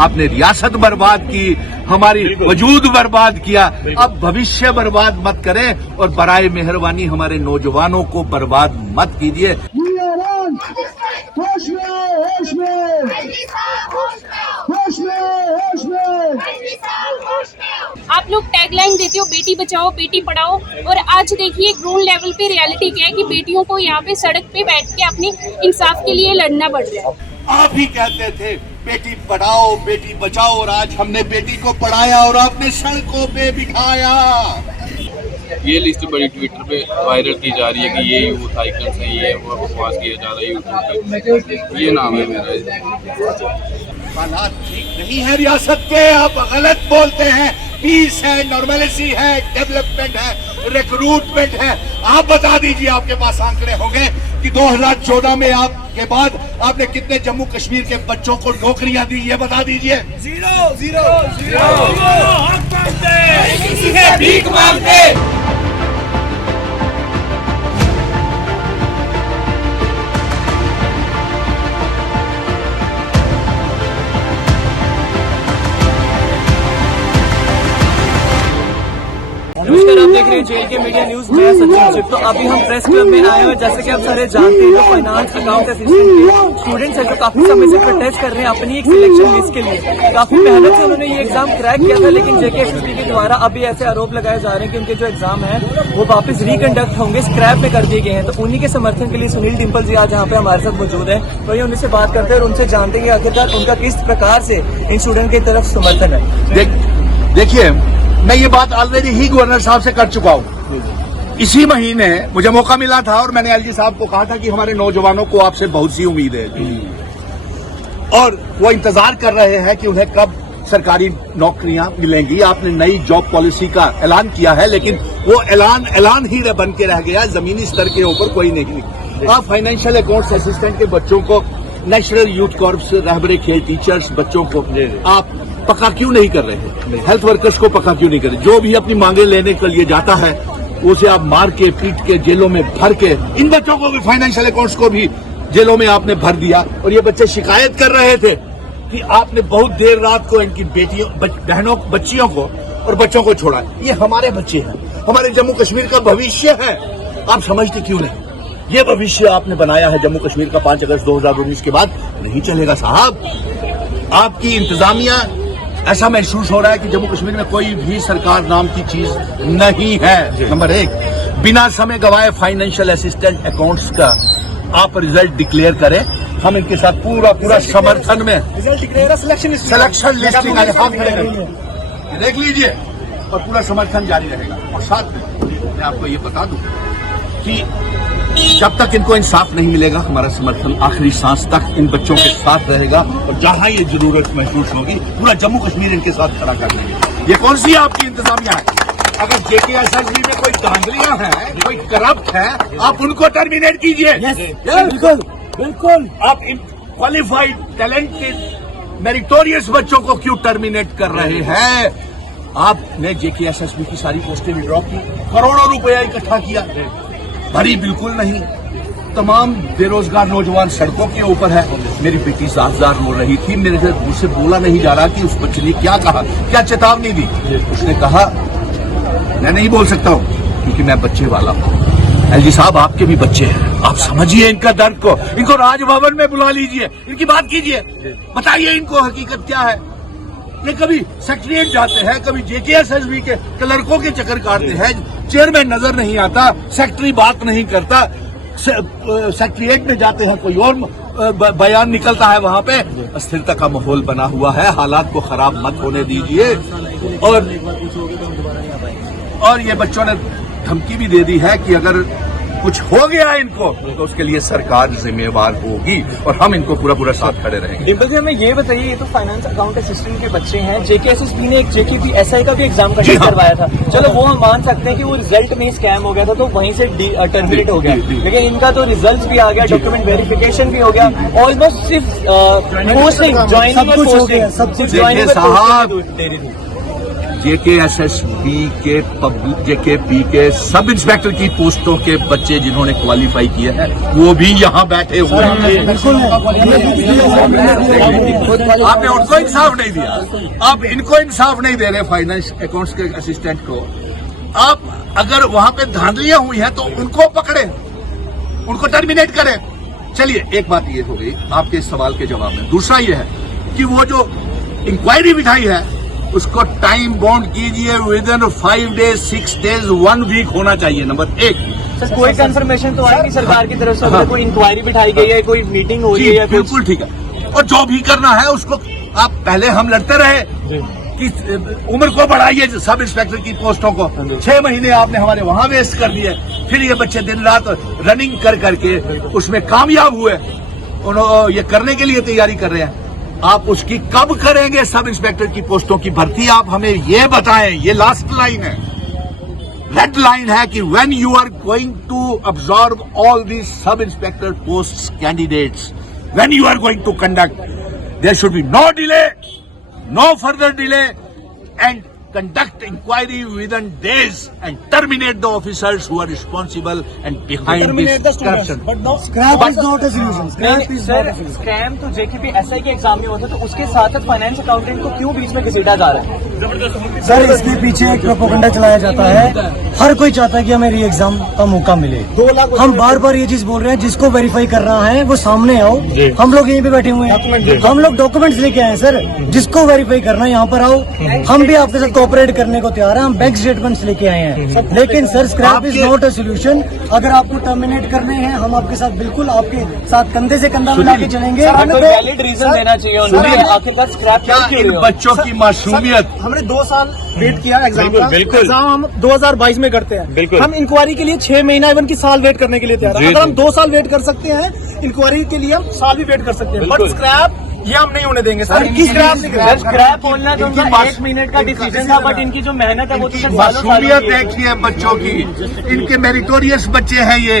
आपने रियासत बर्बाद की, हमारी वजूद बर्बाद किया। अब भविष्य बर्बाद मत करें और बराए मेहरबानी हमारे नौजवानों को बर्बाद मत कीजिए। आप लोग टैगलाइन देते हो बेटी बचाओ बेटी पढ़ाओ, और आज देखिए ग्राउंड लेवल पे रियलिटी क्या है कि बेटियों को यहाँ पे सड़क पे बैठ के अपनी इंसाफ के लिए लड़ना पड़ रहा है। आप ही कहते थे बेटी पढ़ाओ बेटी बचाओ, और आज हमने बेटी को पढ़ाया और आपने सड़कों पे बिठाया। ये लिस्ट बड़ी ट्विटर पे वायरल की जा रही है कि ये यूथ आइकन्स हैं, ये वो बकवास किया जा रहा है यूथ पे। ये नाम है मेरा। हालात ठीक नहीं है रियासत के, आप गलत बोलते हैं। पीस है, नॉर्मलिटी है, डेवलपमेंट है, रिक्रूटमेंट है। आप बता दीजिए, आपके पास आंकड़े होंगे कि 2014 में आपके बाद आपने कितने जम्मू कश्मीर के बच्चों को नौकरियां दी, ये बता दीजिए। जीरो। हक मांगते, किसी से भीख मांगते। नमस्कार, आप देख रहे हैं जेएलके मीडिया न्यूज। मैं सचिन। तो अभी हम प्रेस क्लब में आए हुए, जैसे कि आप सारे जानते हैं, जो फाइनेंस अकाउंट असिस्टेंट के स्टूडेंट्स हैं जो काफी समय से प्रोटेस्ट कर रहे हैं अपनी एक सिलेक्शन लिस्ट के लिए। काफी मेहनत से उन्होंने ये एग्जाम क्रैक किया था, लेकिन जेकेएसएसबी के द्वारा अभी ऐसे आरोप लगाए जा रहे हैं कि उनके जो एग्जाम है वो वापस रिकंडक्ट होंगे, स्क्रैप में कर दिए गए हैं। तो उन्हीं के समर्थन के लिए सुनील डिम्पल जी आज यहाँ पे हमारे साथ मौजूद है। तो ये उनसे बात करते हैं और उनसे जानते हैं कि आखिरकार उनका किस प्रकार से इन स्टूडेंट की तरफ समर्थन है। देखिए, मैं ये बात ऑलरेडी ही गवर्नर साहब से कर चुका हूँ। इसी महीने मुझे मौका मिला था और मैंने एलजी साहब को कहा था कि हमारे नौजवानों को आपसे बहुत सी उम्मीद है, और वो इंतजार कर रहे हैं कि उन्हें कब सरकारी नौकरियां मिलेंगी। आपने नई जॉब पॉलिसी का ऐलान किया है, लेकिन वो ऐलान ही बन के रह गया, जमीनी स्तर के ऊपर कोई नहीं। आप फाइनेंशियल अकाउंट्स असिस्टेंट के बच्चों को, नेशनल यूथ कॉर्प्स, रहबरे खेल टीचर्स बच्चों को आप पक्का क्यों नहीं कर रहे? हेल्थ वर्कर्स को पक्का क्यों नहीं कर रहे? जो भी अपनी मांगे लेने के लिए जाता है उसे आप मार के, पीट के, जेलों में भर के, इन बच्चों को भी, फाइनेंशियल अकाउंट्स को भी जेलों में आपने भर दिया। और ये बच्चे शिकायत कर रहे थे कि आपने बहुत देर रात को इनकी बेटियों, बहनों, बच्चियों को और बच्चों को छोड़ा। ये हमारे बच्चे हैं, हमारे जम्मू कश्मीर का भविष्य है। आप समझते क्यों नहीं? ये भविष्य आपने बनाया है जम्मू कश्मीर का 5 अगस्त 2019 के बाद नहीं चलेगा साहब। आपकी इंतजामिया, ऐसा महसूस हो रहा है कि जम्मू कश्मीर में कोई भी सरकार नाम की चीज नहीं है। नंबर 1, बिना समय गवाए फाइनेंशियल असिस्टेंट अकाउंट्स का आप रिजल्ट डिक्लेयर करें। हम इनके साथ पूरा समर्थन में रिजल्ट डिक्लेयर, सिलेक्शन लिस्ट देख लीजिए, और पूरा समर्थन जारी रहेगा। और साथ में मैं आपको ये बता दूं कि जब तक इनको इंसाफ नहीं मिलेगा, हमारा समर्थन आखिरी सांस तक इन बच्चों के साथ रहेगा, और जहां ये जरूरत महसूस होगी पूरा जम्मू कश्मीर इनके साथ खड़ा कर देंगे। ये कौन सी आपकी इंतजामिया है? अगर जेकेएसएसबी में कोई धांधलियां हैं, कोई करप्ट है, आप उनको टर्मिनेट कीजिए। बिल्कुल। आप इन क्वालिफाइड, टैलेंटेड, मेरिटोरियस बच्चों को क्यों टर्मिनेट कर रहे हैं? आपने जेकेएसएसबी की सारी पोस्टें विड्रॉ की, करोड़ों रुपया इकट्ठा किया, भरी बिल्कुल नहीं। तमाम बेरोजगार नौजवान सड़कों के ऊपर है। मेरी बेटी 7,000 रो रही थी, मुझसे बोला नहीं जा रहा कि उस बच्चे ने क्या कहा, क्या चेतावनी दी। उसने कहा मैं नहीं बोल सकता हूँ क्योंकि मैं बच्चे वाला हूँ। एलजी साहब, आपके भी बच्चे हैं, आप समझिए इनका दर्द को। इनको राजभवन में बुला लीजिए, इनकी बात कीजिए, बताइए इनको हकीकत क्या है। ये कभी सेक्रेटरीट जाते हैं, कभी जेकेएसएसबी के क्लर्कों के चक्कर काटते हैं, चेयरमैन नजर नहीं आता, सेक्रेटरी बात नहीं करता, सेक्रेटरीट में जाते हैं कोई और बयान निकलता है। वहां पे अस्थिरता का माहौल बना हुआ है, हालात को खराब मत होने दीजिए। और ये बच्चों ने धमकी भी दे दी है कि अगर कुछ हो गया इनको तो उसके लिए सरकार जिम्मेवार होगी, और हम इनको पूरा साथ खड़े रहेंगे। डिम्पल जी, हमें ये बताइए, ये तो फाइनेंस अकाउंट असिस्टेंट के बच्चे हैं, जेकेएसएसबी ने एक जेकेएसआई का भी एग्जाम कंडक्ट करवाया था। चलो वो हम मान सकते हैं कि वो रिजल्ट में स्कैम हो गया था, तो वहीं से टर्मिनेट हो गया, लेकिन इनका तो रिजल्ट भी आ गया, डॉक्यूमेंट वेरिफिकेशन भी हो गया, ऑलमोस्ट सिर्फ पोस्टिंग, ज्वाइनिंग और पोस्टिंग, साहब JKSSB के JKP के सब इंस्पेक्टर की पोस्टों के बच्चे जिन्होंने क्वालिफाई किए हैं वो भी यहाँ बैठे हुए हैं। आपने उनको इंसाफ नहीं दिया, आप इनको इंसाफ नहीं दे रहे फाइनेंस अकाउंट्स के असिस्टेंट को। आप अगर वहां पे धांधलियां हुई हैं तो उनको पकड़े, उनको टर्मिनेट करें। चलिए, एक बात ये हो गई आपके इस सवाल के जवाब में। दूसरा ये है कि वो जो इंक्वायरी बिठाई है उसको टाइम बाउंड कीजिए, within 5 days 6 days 1 week होना चाहिए। नंबर 1। सर, कोई कंफर्मेशन तो आई नहीं सरकार की तरफ से? अगर कोई इंक्वायरी बिठाई गई है, कोई मीटिंग हो रही है? बिल्कुल ठीक है। और जो भी करना है उसको आप पहले हम लड़ते रहे कि उम्र को बढ़ाइए सब इंस्पेक्टर की पोस्टों को। 6 महीने आपने हमारे वहां वेस्ट कर दिए, फिर ये बच्चे दिन रात रनिंग कर करके उसमें कामयाब हुए, उन्होंने ये करने के लिए तैयारी कर रहे हैं। आप उसकी कब करेंगे सब इंस्पेक्टर की पोस्टों की भर्ती? आप हमें ये बताएं। ये लास्ट लाइन है, रेड लाइन है कि when you are going to absorb all these sub inspector post candidates, when you are going to conduct, there should be no delay, no further delay, and conduct inquiry within days and terminate the officers who are responsible and behind this corruption. But no, scrap is not a solution. Scrap is not a solution. Scam तो JKP SI के exam में होता है, तो उसके साथ साथ finance accountant को क्यों बीच में घसीटा जा रहा है? सर, इसके पीछे एक प्रोपेगेंडा चलाया जाता है। हर कोई चाहता है कि हमें री एग्जाम का मौका मिले। हम बार बार ये चीज बोल रहे हैं, जिसको वेरीफाई कर रहा है वो सामने आओ। हम लोग यहीं पे बैठे हुए हैं, हम लोग डॉक्यूमेंट्स लेके आए हैं। सर, जिसको वेरीफाई करना है यहाँ पर आओ, हम भी आपके साथ कोऑपरेट करने को तैयार है। हम बैंक स्टेटमेंट्स लेके आए हैं। लेकिन sir, scrap is not a solution. अगर आपको टर्मिनेट करने हैं, हम आपके साथ बिल्कुल आपके साथ कंधे से कंधा मिला के चलेंगे। हमें वैलिड रीजन देना चाहिए उन्हें, आखिरकार स्क्रैप क्या इन बच्चों की मासूमियत? हमने 2 साल वेट किया एग्जाम का। एग्जाम हम 2022 में करते हैं। हम इंक्वायरी के लिए 6 महीना इवन की साल वेट करने के लिए तैयार हैं। अगर हम 2 साल वेट कर सकते हैं, इंक्वायरी के लिए हम साल भी वेट कर सकते हैं। बट स्क्रैप ये हम नहीं होने देंगे सर। स्क्रैप बोलना तो उनका 1 मिनट का डिसीजन था, बट इनकी जो मेहनत है वो तो सिर्फ मासूमियत देखिए बच्चों की। इनके मेरिटोरियस बच्चे हैं ये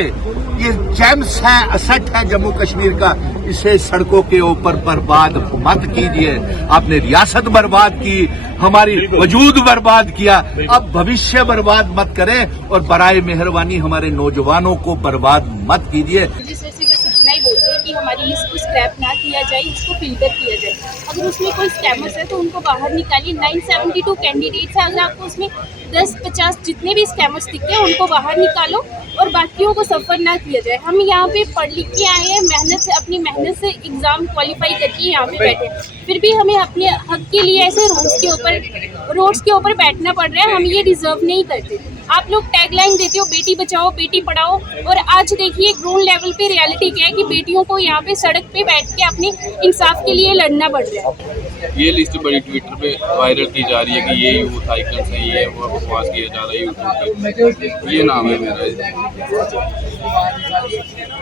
जेम्स है, असेट है जम्मू कश्मीर का। इसे सड़कों के ऊपर बर्बाद मत कीजिए। आपने रियासत बर्बाद की, हमारी वजूद बर्बाद किया, अब भविष्य बर्बाद मत करें और बराए मेहरबानी हमारे नौजवानों को बर्बाद मत कीजिए। इतना ही बोलते हैं कि हमारी लिस्ट को स्क्रैप ना किया जाए, इसको फिल्टर किया जाए। अगर उसमें कोई स्कैमर्स है तो उनको बाहर निकालिए। 972 कैंडिडेट्स हैं, अगर आपको उसमें 10-50 जितने भी स्कैमर्स दिखते हैं उनको बाहर निकालो और बाकियों को सफर ना किया जाए। हम यहाँ पे पढ़ लिख के आए हैं, मेहनत से, अपनी मेहनत से एग्जाम क्वालिफाई करके यहाँ पे बैठे, फिर भी हमें अपने हक के लिए ऐसे रोड्स के ऊपर बैठना पड़ रहा है। हम ये डिजर्व नहीं करते। आप लोग टैगलाइन देते हो बेटी बचाओ बेटी पढ़ाओ, और आज देखिए ग्राउंड लेवल पे रियलिटी क्या है कि बेटियों को यहाँ पे सड़क पे बैठ के अपने इंसाफ के लिए लड़ना पड़ रहा है। ये लिस्ट बड़ी ट्विटर पे वायरल की जा रही है कि ये यूथ आइकन्स हैं, ये वो बकवास किया जा रहा है यूट्यूब पे। ये नाम है मेरा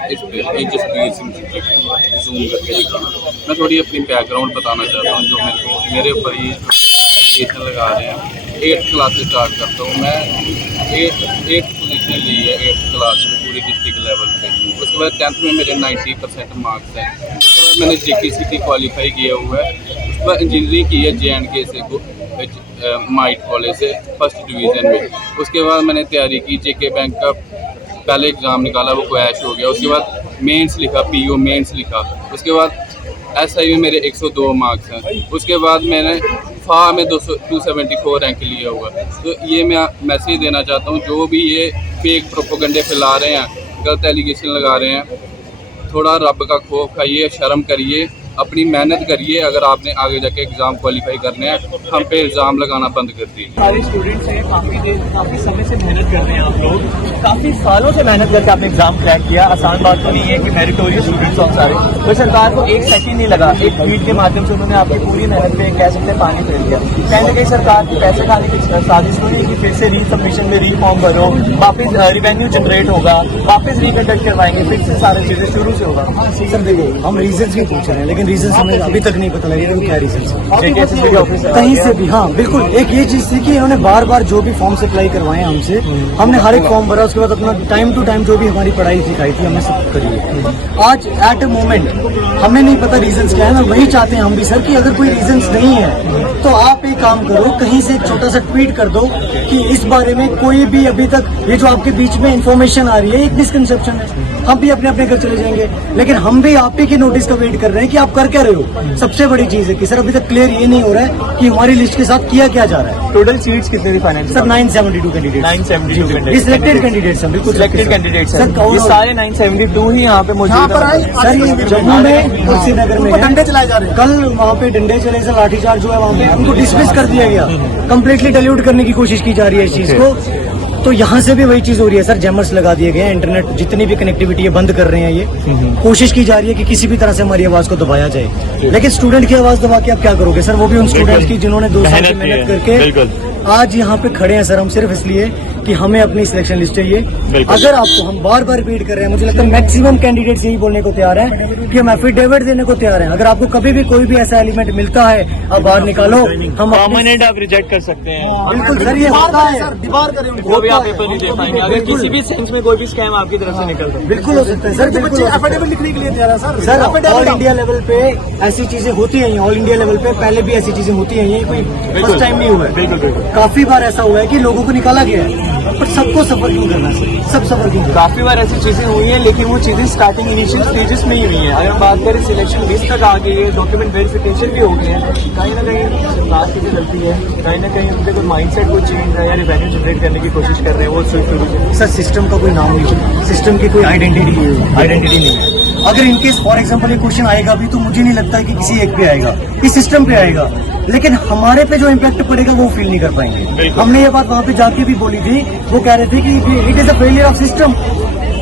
इस पे जसबीर सिंह जूम करके दिखाना। मैं थोड़ी अपनी बैकग्राउंड बताना चाहता हूँ जो मेरे ऊपर ही एजुकेशन लगा रहे हैं। 8th क्लास से स्टार्ट करता हूँ मैं। 8th पोजीशन ली है 8th क्लास में पूरी डिस्ट्रिक्ट लेवल पे। उसके बाद 10th में मेरे 90% मार्क्स हैं। उसके बाद मैंने JKCT क्वालिफाई किया हुआ है। उसके बाद इंजीनियरिंग की है JNK से माइट कॉलेज से 1st डिवीज़न में। उसके बाद मैंने तैयारी की JK बैंक का पहले एग्ज़ाम निकाला, वो क्रैश हो गया। उसके बाद मेंस लिखा, PO मेंस लिखा। उसके बाद SI में मेरे 102 मार्क्स हैं। उसके बाद मैंने FA में 274 रैंक लिया हुआ। तो ये मैं मैसेज देना चाहता हूँ, जो भी ये फेक प्रोपोगंडे फैला रहे हैं, गलत एलिगेशन लगा रहे हैं, थोड़ा रब का खौफ खाइए, शर्म करिए, अपनी मेहनत करिए। अगर आपने आगे जाके एग्ज़ाम क्वालिफाई करने हैं, हम पे इल्ज़ाम लगाना बंद कर दीजिए। सारे स्टूडेंट्स हैं, काफ़ी समय से मेहनत कर रहे हैं आप लोग, काफ़ी सालों से मेहनत करके आपने एग्जाम क्रैक किया। आसान बात तो नहीं है कि मेरिटोरियस स्टूडेंट्स और सारे, तो सरकार को 1 सेकंड नहीं लगा। एक ट्वीट के माध्यम से उन्होंने आपकी पूरी मेहनत पे कह सकते हैं पानी फेर दिया। कहीं ना कहीं सरकार की पैसे खाने की साजिश तो नहीं कि फिर से रीसबमिशन में रीफॉर्म भरो, वापस रिवेन्यू जनरेट होगा, वापस रिकंडक्ट करवाएंगे, फिर से सारी चीज़ें शुरू से होगा। सर देखिए, हम रीजन भी पूछ रहे हैं, लेकिन रीजन हमें अभी तक नहीं पता लगे क्या रीजन कहीं से भी। हाँ बिल्कुल, एक ये चीज थी कि इन्होंने बार बार जो भी फॉर्म अप्लाई करवाए हमसे, हमने हर एक फॉर्म भरा। उसके बाद अपना टाइम टू टाइम जो भी हमारी पढ़ाई सिखाई थी हमने सब करी है। आज एट ए मोमेंट हमें नहीं पता रीजंस क्या है ना, वही चाहते हैं हम भी सर कि अगर कोई रीजंस नहीं है तो आप एक काम करो, कहीं से एक छोटा सा ट्वीट कर दो कि इस बारे में कोई भी अभी तक ये जो आपके बीच में इंफॉर्मेशन आ रही है एक मिसकंसेप्शन है, हम भी अपने अपने घर चले जाएंगे। लेकिन हम भी आप ही की नोटिस का वेट कर रहे हैं कि आप कर क्या रहे हो। सबसे बड़ी चीज है कि सर अभी तक क्लियर ये नहीं हो रहा है कि हमारी लिस्ट के साथ किया क्या जा रहा है। टोटल सीट्स कितने थी फाइनल? सर 972 कैंडिडेट, 972 ये सिलेक्टेड कैंडिडेट्स हैं, बिल्कुल सिलेक्टेड कैंडिडेट सर। ये सारे 972 ही यहाँ पे मौजूद हैं। सर ये जम्मू में और श्रीनगर में डंडे चलाए जा रहे हैं। कल वहाँ पे डंडे चले, सर लाठीचार्ज हुआ वहाँ पे, उनको डिसमिस कर दिया गया। कम्प्लीटली डाइल्यूट करने की कोशिश की जा रही है इस चीज को। तो यहाँ से भी वही चीज हो रही है सर, जैमर्स लगा दिए गए हैं, इंटरनेट जितनी भी कनेक्टिविटी है बंद कर रहे हैं। ये कोशिश की जा रही है कि किसी भी तरह से हमारी आवाज को दबाया जाए। लेकिन स्टूडेंट की आवाज दबा के आप क्या करोगे सर? वो भी उन स्टूडेंट्स की जिन्होंने 2 साल की मेहनत करके आज यहाँ पे खड़े हैं सर। हम सिर्फ इसलिए कि हमें अपनी सिलेक्शन लिस्ट चाहिए। अगर आपको हम बार बार रिपीट कर रहे हैं, मुझे लगता है मैक्सिमम कैंडिडेट्स यही बोलने को तैयार हैं कि हम एफिडेविट देने को तैयार हैं। अगर आपको कभी भी कोई भी ऐसा एलिमेंट मिलता है आप बाहर निकालो, हम परमानेंट आप रिजेक्ट कर सकते हैं। बिल्कुल सर, ये होता है, दीवार करें वो भी आप पेपर नहीं दे पाएंगे अगर किसी भी सेंस में कोई भी स्कैम आपकी तरफ से निकलता है। बिल्कुल हो सकता है सर, बिल्कुल एफिडेविट लिखने के लिए तैयार है sir. Sir all India level पे ऐसी चीजें होती हैं, ऑल इंडिया लेवल पे पहले भी ऐसी चीजें होती हैं, ये कोई फर्स्ट टाइम नहीं हुआ है। काफी बार ऐसा हुआ है कि लोगों को निकाला गया है, पर सबको सफर क्यों करना सर? सब सफर क्यों? काफी बार ऐसी चीजें हुई हैं, लेकिन वो चीजें स्टार्टिंग इनिशियल स्टेजेस में ही हुई हैं। अगर हम बात करें सिलेक्शन लिस्ट तक आ गई है, डॉक्यूमेंट वेरिफिकेशन भी हो गए हैं, कहीं ना कहीं सरकार की जो गलती है, कहीं ना कहीं उनके कोई माइंडसेट को चेंज है या रेवेन्यू जनरेट करने की कोशिश कर रहे हैं वो स्विफ्ट। सर सिस्टम का कोई नाम नहीं हो, सिस्टम की कोई आइडेंटिटी नहीं है। अगर इनकेस फॉर एग्जांपल ये क्वेश्चन आएगा भी तो मुझे नहीं लगता कि किसी एक पे आएगा, इस सिस्टम पे आएगा, लेकिन हमारे पे जो इम्पैक्ट पड़ेगा वो फील नहीं कर पाएंगे। हमने ये बात वहाँ पे जाके भी बोली थी, वो कह रहे थे कि it is a failure of system.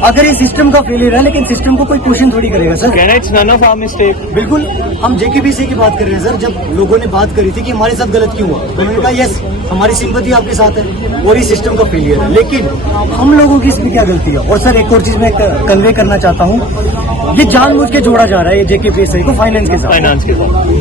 अगर ये सिस्टम का फेलियर है, लेकिन सिस्टम को कोई क्वेश्चन थोड़ी करेगा sir. It's none of our mistake. बिल्कुल, हम जेकेबीसी की बात कर रहे हैं सर। जब लोगों ने बात करी थी कि हमारे साथ गलत क्यों हुआ, तो उन्होंने कहा यस हमारी सिंपैथी आपके साथ है और ये सिस्टम का फेलियर है, लेकिन हम लोगों की इसमें क्या गलती है? और सर एक और चीज मैं कन्वे करना चाहता हूँ, ये जानबूझ के जोड़ा जा रहा है ये जेकेपीएससी को फाइनेंस के साथ।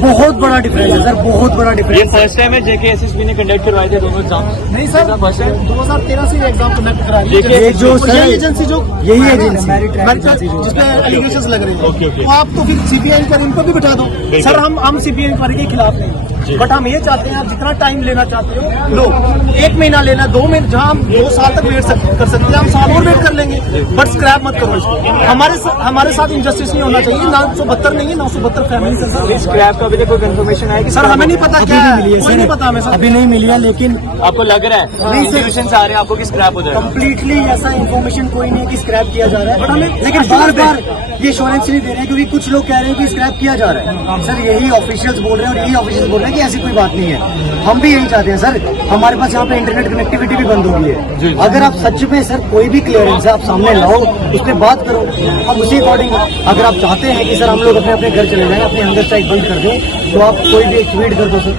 बहुत बड़ा डिफरेंस है सर, बहुत बड़ा डिफरेंस। ये फर्स्ट टाइम है जेकेएसएसबी ने कंडक्ट करवाए थे दोनों एग्जाम? नहीं सर, फर्स्ट टाइम 2013 से एग्जाम कंडक्ट कराए। ये जो सर एजेंसी जो यही एजेंसी जिसपे एलिगेशंस लग रहे हैं, तो आप तो फिर सीबीआई पर इनको भी बिठा दो। सर हम सीबीआई इंक्वायरी के खिलाफ नहीं, बट हम ये चाहते हैं आप जितना टाइम लेना चाहते हो लो, 1 महीना लेना, 2 महीने, जहाँ हम 2 साल तक वेट कर सकते हैं हम साल और वेट कर लेंगे, बट स्क्रैप मत करो इसको। हमारे साथ इंजस्टिस नहीं होना चाहिए। 972 नहीं है, 972 फैमिली से सर। स्क्रैप का अभी तक कोई कंफर्मेशन है कि सर हमें नहीं पता क्या है, कोई नहीं पता हमें सर, अभी नहीं मिली है। लेकिन आपको लग रहा है इंस्टीट्यूशंस आ रहे हैं आपको कि स्क्रैप हो जाएगा? कम्प्लीटली ऐसा इन्फॉर्मेशन कोई नहीं है कि स्क्रैप किया जा रहा है, बट हमें लेकिन बार बार ये एश्योरेंस नहीं दे रहे हैं, क्योंकि कुछ लोग कह रहे हैं कि स्क्रैप किया जा रहा है। सर यही ऑफिशियल्स बोल रहे हैं और यही ऑफिशियल्स बोल रहे हैं कि ऐसी कोई बात नहीं है। हम भी यही चाहते हैं सर। हमारे पास यहाँ पे इंटरनेट कनेक्टिविटी भी बंद हो गई है। अगर आप सच में सर कोई भी क्लियरेंस है आप सामने लाओ, उस पर बात करो, अब उसी अकॉर्डिंग अगर आप चाहते हैं कि सर हम लोग अपने अपने घर चले जाएं, अपने हंगर स्ट्राइक बंद कर दें, तो आप कोई भी एक ट्वीट कर दो सर।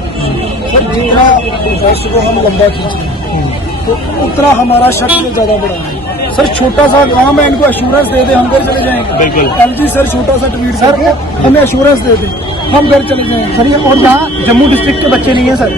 जितना प्रोसेस को हम लंबा खींचते तो उतना हमारा शक्ल ज्यादा बढ़ा है सर। छोटा सा काम है, इनको एश्योरेंस दे दे हम घर चले जाएंगे। बिल्कुल एलजी सर छोटा सा ट्वीट सर हमें एश्योरेंस दे दे हम घर चले जाएंगे सर। और यहाँ जम्मू डिस्ट्रिक्ट के बच्चे नहीं है सर,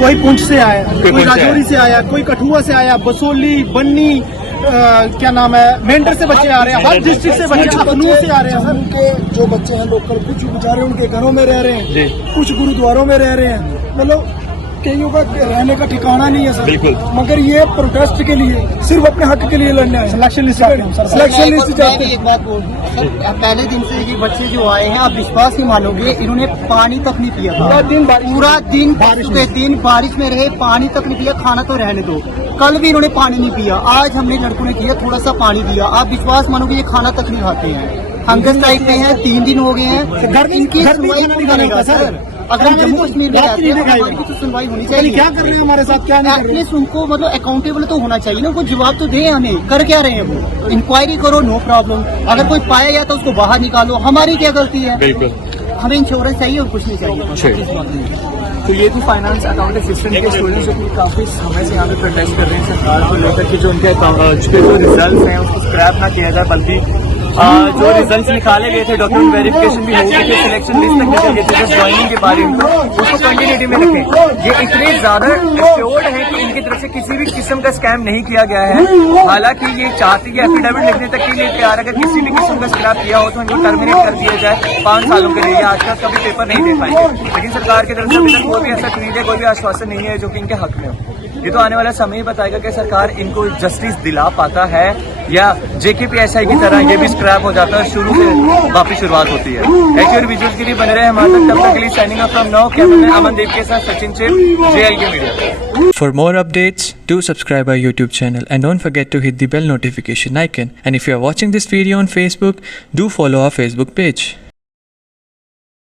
कोई पुंछ से आया, कोई राजौरी से आया, कोई कठुआ से आया, बसोली, बन्नी, क्या नाम है, मेंढर से बच्चे आ रहे हैं, हर डिस्ट्रिक्ट से बच्चे अखनूर से आ रहे हैं सर। उनके जो बच्चे हैं लोकल, कुछ बेचारे उनके घरों में रह रहे हैं, कुछ गुरुद्वारों में रह रहे हैं, मतलब कईयों का रहने का ठिकाना नहीं है सर। बिल्कुल, मगर ये प्रोटेस्ट के लिए सिर्फ अपने हक के लिए लड़ने आए। सिलेक्शन लिस्ट चाहते हैं। एक बात बोल दूं, पहले दिन से ये बच्चे जो आए हैं, आप विश्वास नहीं मानोगे, इन्होंने पानी तक नहीं पिया। पूरा दिन बारिश में रहे, पानी तक नहीं पिया। खाना तो रहने दो, कल भी इन्होंने पानी नहीं पिया। आज हमने लड़कों ने किया, थोड़ा सा पानी दिया। आप विश्वास मानोगे ये खाना तक नहीं खाते हैं। हंगर स्ट्राइक पे हैं, 3 दिन हो गए हैं। इनकी सुनवाई नहीं करेगा सर। अगर हम जम्मू कश्मीर में रहते हैं, हमारी भी तो सुनवाई होनी चाहिए। क्या कर रहे हैं हमारे साथ, क्या नहीं कर रहे हैं? उनको मतलब अकाउंटेबल तो होना चाहिए ना, वो जवाब तो दे हमें, कर क्या रहे हैं वो। इंक्वायरी करो, नो प्रॉब्लम। अगर कोई पाया गया तो उसको बाहर निकालो, हमारी क्या गलती है? बिल्कुल, हमें इंश्योरेंस चाहिए और कुछ नहीं चाहिए। तो ये थी फाइनेंस अकाउंट असिस्टेंट के स्टूडेंट्स जो काफी समय से यहाँ पे प्रोटेस्ट कर रहे हैं सरकार को लेकर कि जो उनके जो रिजल्ट हैं उसको स्क्रैप ना किया जाए, बल्कि जो रिजल्ट्स निकाले गए थे, डॉक्यूमेंट वेरिफिकेशन भी हो गई थी, सिलेक्शन लिस्ट तक निकल गई थी, ज्वाइनिंग के बारे में उसको कंटिन्यूटी कस्टडी में रखें। ये इतने ज्यादा एश्योर्ड है कि इनकी तरफ से किसी भी किस्म का स्कैम नहीं किया गया है। हालांकि ये चाहती है एफिडेविट लिखने तक के लिए तैयार, अगर किसी भी किस्म का स्क्रैप किया हो तो इनको टर्मिनेट कर दिया जाए 5 सालों के लिए। आज तक कभी पेपर नहीं दे पाएंगे, लेकिन सरकार की तरफ से अभी तक कोई भी ऐसा ट्वीट है, कोई भी आश्वासन नहीं है जो कि इनके हक में हो। ये तो आने वाला समय ही बताएगा कि सरकार इनको जस्टिस दिला पाता है या JKPSI की तरह ये भी स्क्रैप हो जाता है, शुरू से वापस शुरुआत होती है। ऐसे और विजुअल्स के लिए बने रहे हमारे तक, तब तक के लिए signing off from now. Camera में अमनदीप के साथ Sachin chip, JIK media. For more updates, do subscribe our YouTube channel and don't forget to hit the bell notification icon. And if you are watching this video on Facebook, do follow our Facebook page.